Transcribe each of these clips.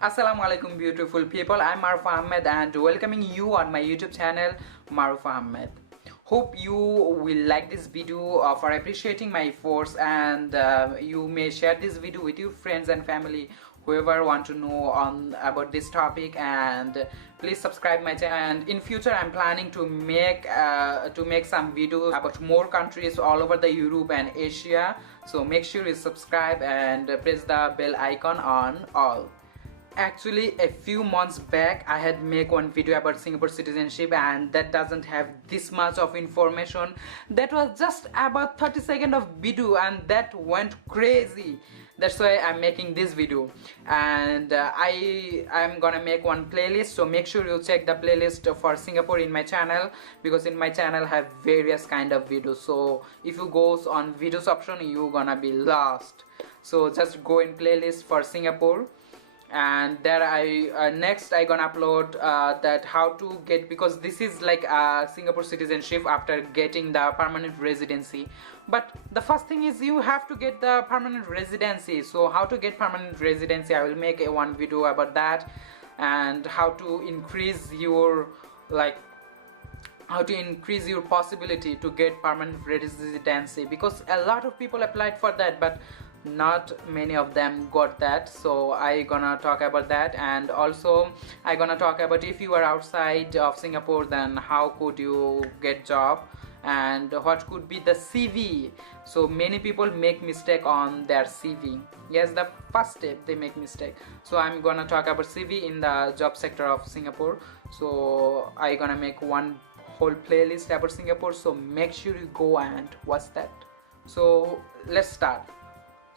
Assalamu alaikum beautiful people. I'm Maruf Ahamed and welcoming you on my YouTube channel Maruf Ahamed. Hope you will like this video for appreciating my efforts, and you may share this video with your friends and family, whoever want to know about this topic. And please subscribe my channel, and in future I'm planning to make some videos about more countries all over the Europe and Asia. So make sure you subscribe and press the bell icon on all. Actually, a few months back I had made one video about Singapore citizenship, and that doesn't have this much of information. That was just about 30 seconds of video, and that went crazy. That's why I'm making this video, and I'm gonna make one playlist. So make sure you check the playlist for Singapore in my channel, because in my channel have various kind of videos. So if you go on videos option, you're gonna be lost. So just go in playlist for Singapore, and there next I gonna upload that how to get, because this is like Singapore citizenship after getting the permanent residency. But the first thing is you have to get the permanent residency. So how to get permanent residency, I will make one video about that, and how to increase your possibility to get permanent residency, because a lot of people applied for that but not many of them got that. So I gonna talk about that, and also I gonna talk about if you are outside of Singapore, then how could you get job and what could be the CV. So many people make mistake on their CV. Yes, the first step they make mistake. So I'm gonna talk about CV in the job sector of Singapore. So I gonna make one whole playlist about Singapore, so make sure you go and watch that. So let's start.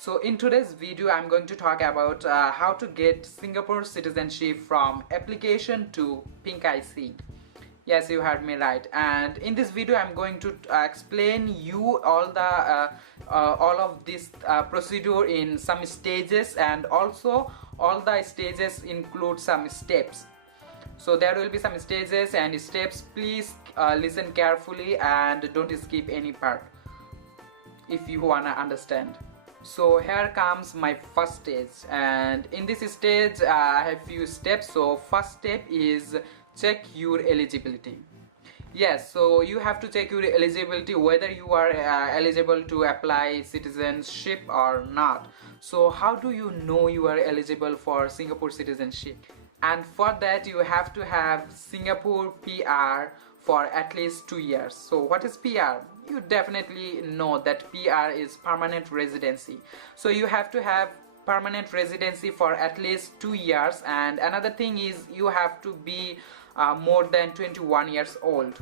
So in today's video I'm going to talk about how to get Singapore citizenship from application to pink IC. Yes, you heard me right. And in this video I'm going to explain you all of this procedure in some stages, and also all the stages include some steps. So there will be some stages and steps. Please listen carefully and don't skip any part if you wanna understand. So here comes my first stage, and in this stage I have few steps. So first step is check your eligibility. Yes, so you have to check your eligibility, whether you are eligible to apply citizenship or not. So how do you know you are eligible for Singapore citizenship? And for that you have to have Singapore PR for at least 2 years. So what is PR? You definitely know that PR is permanent residency. So you have to have permanent residency for at least 2 years, and another thing is you have to be more than 21 years old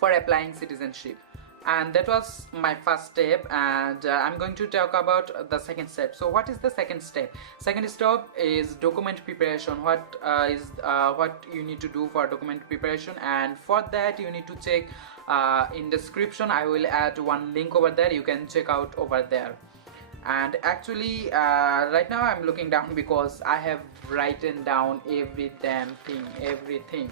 for applying citizenship. And that was my first step, and I'm going to talk about the second step. So what is the second step? Second step is document preparation. What you need to do for document preparation, and for that you need to check in description. I will add one link over there, you can check out over there. And actually right now I'm looking down because I have written down every damn thing, everything,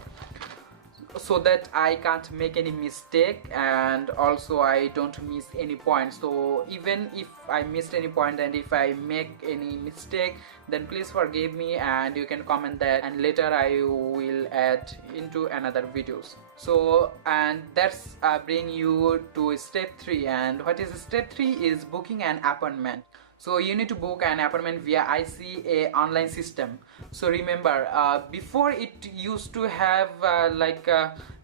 so that I can't make any mistake, and also I don't miss any point. So even if I missed any point and if I make any mistake, then please forgive me, and you can comment that, and later I will add into another videos. So, and that's bring you to step 3. And what is step 3 is booking an appointment. So you need to book an appointment via ICA online system. So remember, before it used to have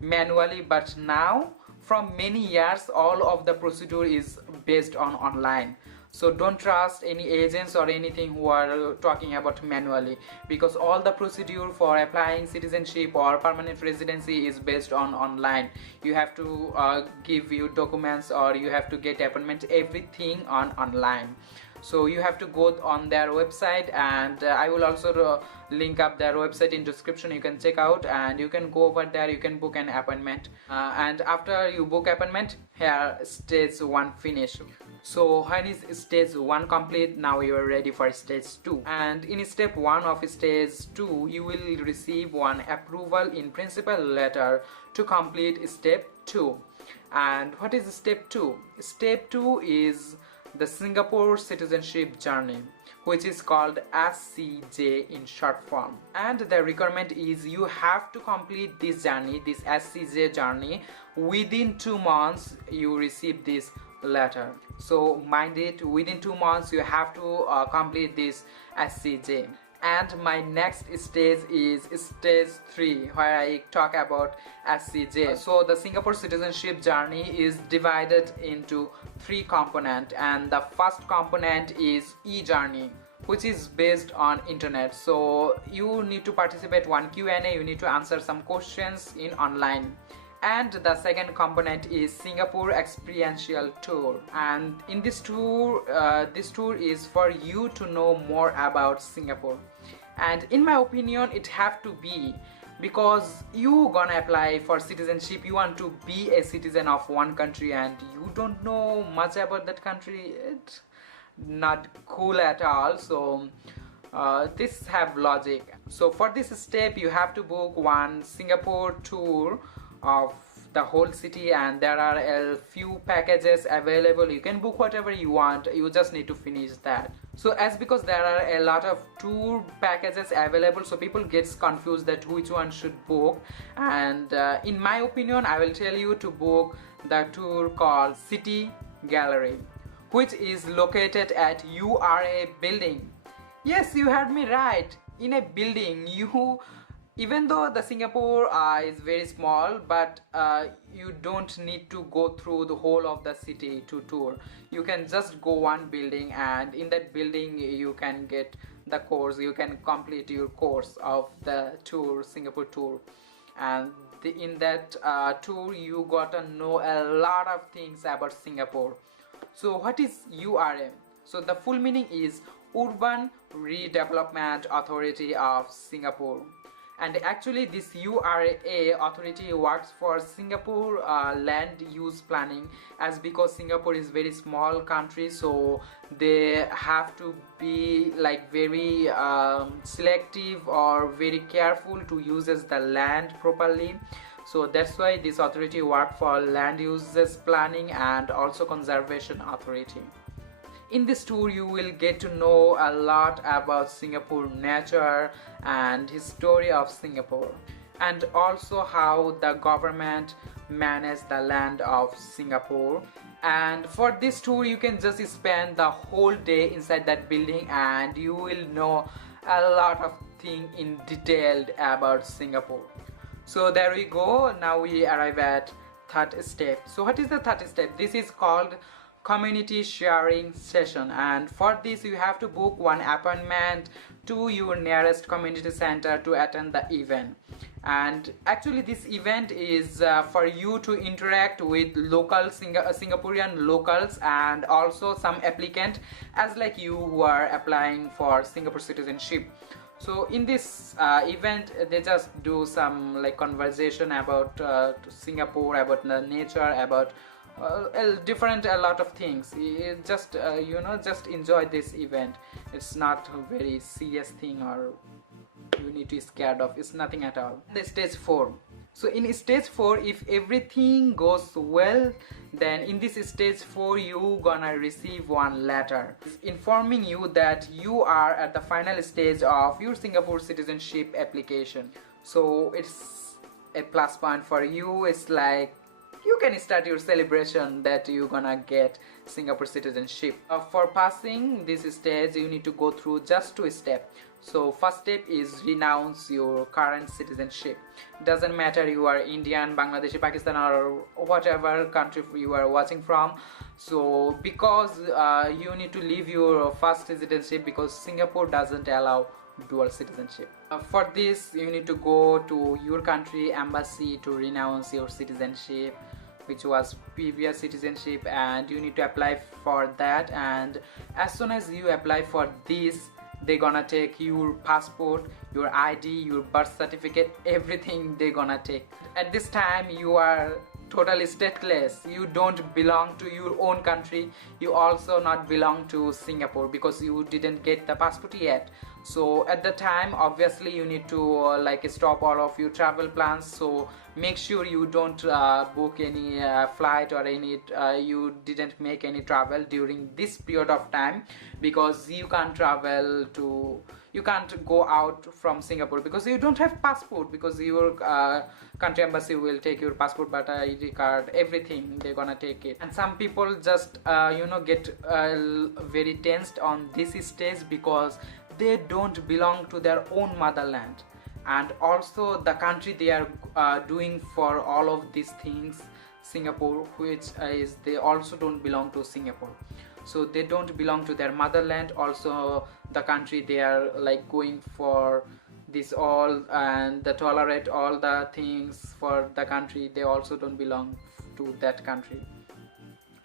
manually, but now from many years all of the procedure is based on online. So don't trust any agents or anything who are talking about manually, because all the procedure for applying citizenship or permanent residency is based on online. You have to give your documents, or you have to get appointment, everything on online. So you have to go on their website, and I will also link up their website in description. You can check out, and you can go over there, you can book an appointment, and after you book appointment, here stage 1 finish. So when is stage 1 complete, now you are ready for stage 2. And in step 1 of stage 2 you will receive one approval in principle letter to complete step 2. And what is step 2? Step 2 is the Singapore citizenship journey. which is called SCJ in short form. And the requirement is you have to complete this journey, this SCJ journey, within 2 months you receive this letter. So mind it, within 2 months you have to complete this SCJ. And my next stage is stage 3, where I talk about SCJ. So the Singapore citizenship journey is divided into 3 components, and the first component is e-journey, which is based on internet. So you need to participate one Q&A, you need to answer some questions in online. And the second component is Singapore experiential tour, and in this tour is for you to know more about Singapore. And in my opinion it have to be, because you gonna apply for citizenship, you want to be a citizen of one country and you don't know much about that country, it's not cool at all. So this have logic. So for this step you have to book one Singapore tour of the whole city, and there are a few packages available. You can book whatever you want, you just need to finish that. So because there are a lot of tour packages available, so people gets confused that which one should book. And in my opinion I will tell you to book the tour called City Gallery, which is located at URA building. Yes, you heard me right, in a building. Even though the Singapore is very small, but you don't need to go through the whole of the city to tour. You can just go one building, and in that building you can get the course, you can complete your course of the tour, Singapore tour. And in that tour you got to know a lot of things about Singapore. So what is URA? So the full meaning is Urban Redevelopment Authority of Singapore. And actually this URA authority works for Singapore land use planning, as because Singapore is very small country, so they have to be like very selective or very careful to uses the land properly. So that's why this authority work for land uses planning and also conservation authority. In this tour you will get to know a lot about Singapore nature and history of Singapore, and also how the government manage the land of Singapore. And for this tour you can just spend the whole day inside that building, and you will know a lot of things in detail about Singapore. So there we go, now we arrive at third step. So what is the third step? This is called community sharing session, and for this you have to book one appointment to your nearest community center to attend the event. And actually this event is for you to interact with local Singaporean locals, and also some applicant as like you who are applying for Singapore citizenship. So in this event they just do some like conversation about Singapore, about the nature, about a lot of things. Just just enjoy this event. It's not a very serious thing or you need to be scared of. It's nothing at all. The stage 4. So in stage 4, if everything goes well, then in this stage 4 you gonna receive one letter informing you that you are at the final stage of your Singapore citizenship application. So it's a plus point for you. It's like you can start your celebration that you're gonna get Singapore citizenship. For passing this stage you need to go through just 2 steps. So first step is renounce your current citizenship. Doesn't matter you are Indian, Bangladeshi, Pakistan or whatever country you are watching from. So because you need to leave your first citizenship, because Singapore doesn't allow dual citizenship. For this you need to go to your country embassy to renounce your citizenship, which was previous citizenship, and you need to apply for that. And as soon as you apply for this, they're gonna take your passport, your ID, your birth certificate, everything they're gonna take. At this time you are totally stateless. You don't belong to your own country. You also not belong to Singapore because you didn't get the passport yet. So at the time, obviously you need to like stop all of your travel plans. So make sure you don't book any flight or any you didn't make any travel during this period of time, because you can't travel to, you can't go out from Singapore because you don't have passport, because your country embassy will take your passport, but ID card, everything they're gonna take it. And some people just get very tensed on this stage because they don't belong to their own motherland, and also the country they are doing for all of these things, Singapore, which is they also don't belong to Singapore. So they don't belong to their motherland, also the country they are like going for this all, and they tolerate all the things for the country, they also don't belong to that country.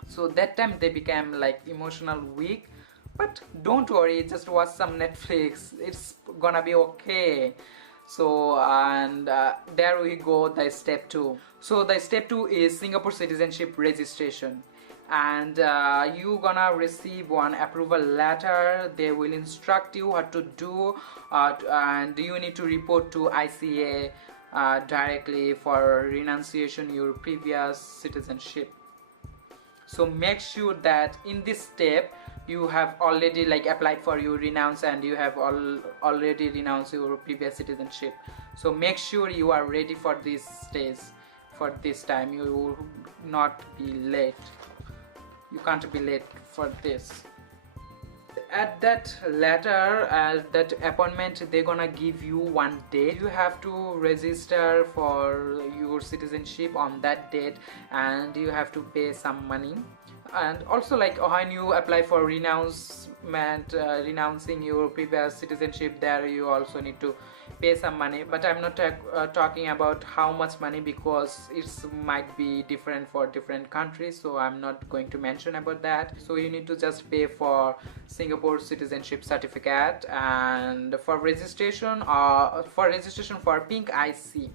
So that time they became like emotional weak. But don't worry, just watch some Netflix, it's gonna be okay. So and there we go, the step 2. So the step 2 is Singapore Citizenship registration, and you gonna receive one approval letter. They will instruct you what to do, and you need to report to ICA directly for renunciation your previous citizenship. So make sure that in this step you have already like applied for your renounce, and you have already renounced your previous citizenship. So make sure you are ready for this stage. For this time you will not be late, you can't be late for this. At that letter, at that appointment, they're gonna give you one date. You have to register for your citizenship on that date, and you have to pay some money. And also like when you apply for renouncement, renouncing your previous citizenship, there you also need to pay some money. But I'm not talking about how much money, because it might be different for different countries, so I'm not going to mention about that. So you need to just pay for Singapore citizenship certificate, and for registration for pink IC.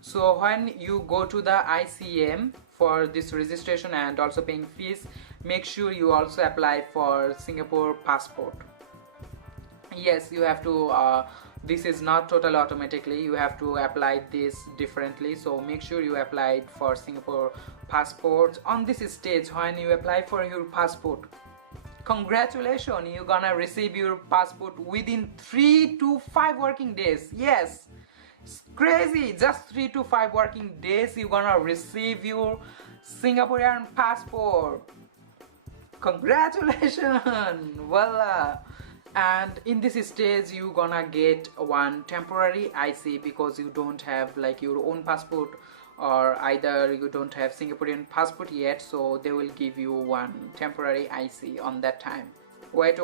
So when you go to the ICM for this registration and also paying fees, make sure you also apply for Singapore passport. Yes, you have to this is not totally automatically, you have to apply this differently. So make sure you applied for Singapore passport. On this stage, when you apply for your passport, congratulations, you're gonna receive your passport within 3 to 5 working days. Yes, it's crazy, just 3 to 5 working days you're gonna receive your Singaporean passport. Congratulations. Voila. And in this stage you gonna get one temporary IC, because you don't have like your own passport, or either you don't have Singaporean passport yet, so they will give you one temporary IC on that time. Wait,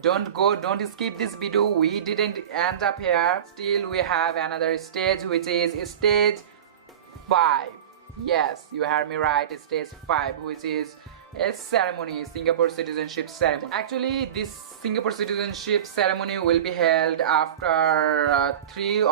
don't go, don't skip this video, we didn't end up here. Still we have another stage, which is stage 5. Yes, you heard me right, stage 5, which is a ceremony, Singapore citizenship ceremony. Actually this Singapore citizenship ceremony will be held after 3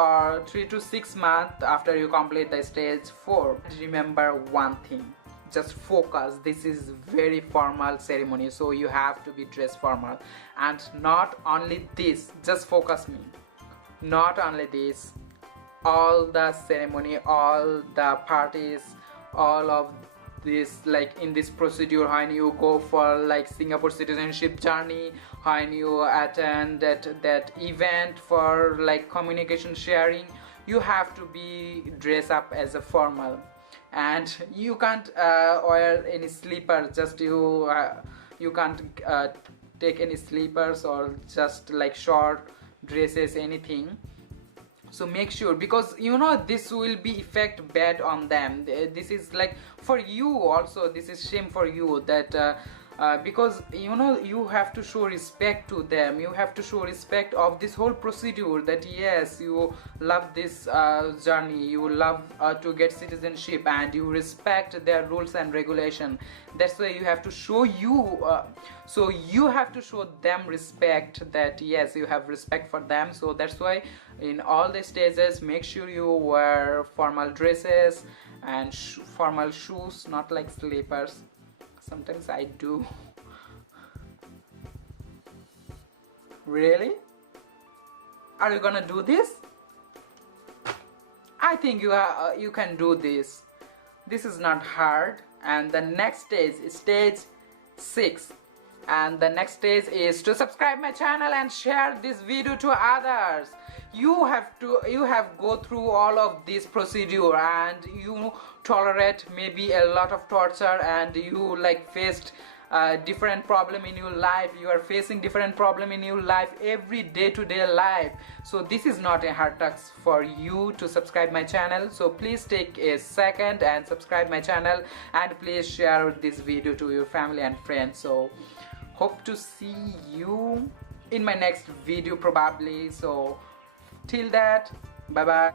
to 6 months after you complete the stage 4. Remember one thing, just focus, this is very formal ceremony, so you have to be dressed formal. And not only this, just focus me, not only this, all the ceremony, all the parties, all of this, like in this procedure, when you go for like Singapore citizenship journey, when you attend that event for like communication sharing, you have to be dressed up as a formal. And you can't wear any slippers, just you can't take any slippers or just like short dresses, anything. So make sure, because you know this will be effect bad on them. This is like for you also, this is shame for you, that because you know you have to show respect to them, you have to show respect of this whole procedure, that yes, you love this journey, you love to get citizenship, and you respect their rules and regulation. That's why you have to show so you have to show them respect, that yes, you have respect for them. So that's why in all the stages, make sure you wear formal dresses and formal shoes, not like slippers. Sometimes I do. Really? Are you gonna do this? I think you can do this. This is not hard. And the next stage is stage 6, and the next stage is to subscribe my channel and share this video to others. You have go through all of this procedure, and you tolerate maybe a lot of torture, and you like faced different problem in your life. You are facing different problem in your life every day-to-day life. So this is not a hard task for you to subscribe my channel. So please take a second and subscribe my channel, and please share this video to your family and friends. So hope to see you in my next video probably. So till that, bye bye.